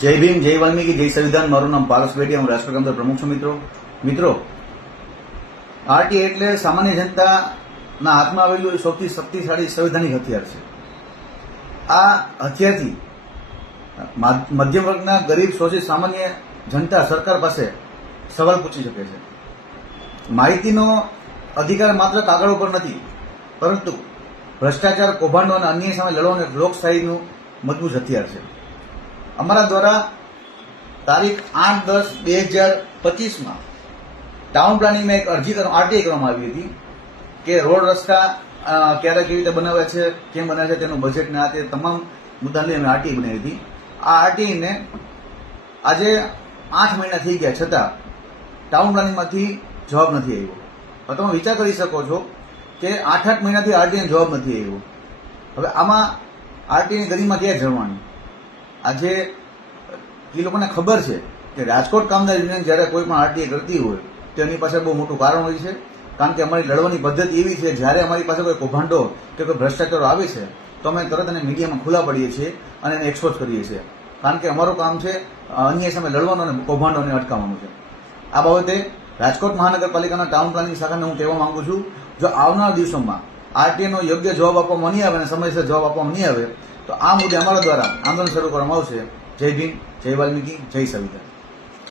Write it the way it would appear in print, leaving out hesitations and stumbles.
જય ભીમ, જય વાલ્મીકી, જય સંવિધાન. મારું નામ પારસ બેડિયા, હું રાષ્ટ્રકામ પ્રમુખ છું. મિત્રો, આરટી એટલે સામાન્ય જનતાના હાથમાં આવેલું સૌથી શક્તિશાળી સંવૈધાનિક હથિયાર છે. આ હથિયારથી મધ્યમ વર્ગના ગરીબ શોષિત સામાન્ય જનતા સરકાર પાસે સવાલ પૂછી શકે છે. માહિતીનો અધિકાર માત્ર કાગળ ઉપર નથી, પરંતુ ભ્રષ્ટાચાર, કૌભાંડો અને અન્યાય સામે લડવાનું એક લોકશાહીનું મજબૂત હથિયાર છે. અમારા દ્વારા તારીખ 8/10/2025 ટાઉન પ્લાનિંગમાં એક અરજી આરટીઆઈ કરવામાં આવી હતી કે રોડ રસ્તા ક્યારે કેવી રીતે બનાવે છે, કેમ બનાવે છે, તેનું બજેટ ને આ તે તમામ મુદ્દા લઈ અમે આરટીઆઈ બનાવી હતી. આ આરટીઆઈને આજે 8 મહિના થઈ ગયા છતાં ટાઉન પ્લાનિંગમાંથી જવાબ નથી આવ્યો. હવે તમે વિચાર કરી શકો છો કે 8 મહિનાથી આરટીઆઈને જવાબ નથી આવ્યો. હવે આમાં આરટીઆઈની ગરિમા ક્યાં જળવાની? આજે એ લોકોને ખબર છે કે રાજકોટ કામદાર યુનિયન જ્યારે કોઈ પણ આરટીઆઈ કરતી હોય તો એની પાસે બહુ મોટું કારણ હોય છે. કારણ કે અમારી લડવાની પદ્ધતિ એવી છે, જ્યારે અમારી પાસે કોઈ કૌભાંડો કે કોઈ ભ્રષ્ટાચારો આવે છે તો અમે તરત એને મીડિયામાં ખુલ્લા પડીએ છીએ અને એને એક્સપોઝ કરીએ છીએ. કારણ કે અમારું કામ છે અન્યાય સામે લડવાનું અને કૌભાંડોને અટકાવવાનું છે. આ બાબતે રાજકોટ મહાનગરપાલિકાના ટાઉન પ્લાનિંગ શાખાને હું કહેવા માંગુ છું, જો આવનારા દિવસોમાં આરટીઆઈનો યોગ્ય જવાબ આપવામાં નહીં આવે અને સમયસર જવાબ આપવામાં નહીં આવે તો આ મુદ્દે અમારા દ્વારા આંદોલન શરૂ કરવામાં આવશે. જય ભીમ, જય વાલ્મીકી, જય સંવિધાન.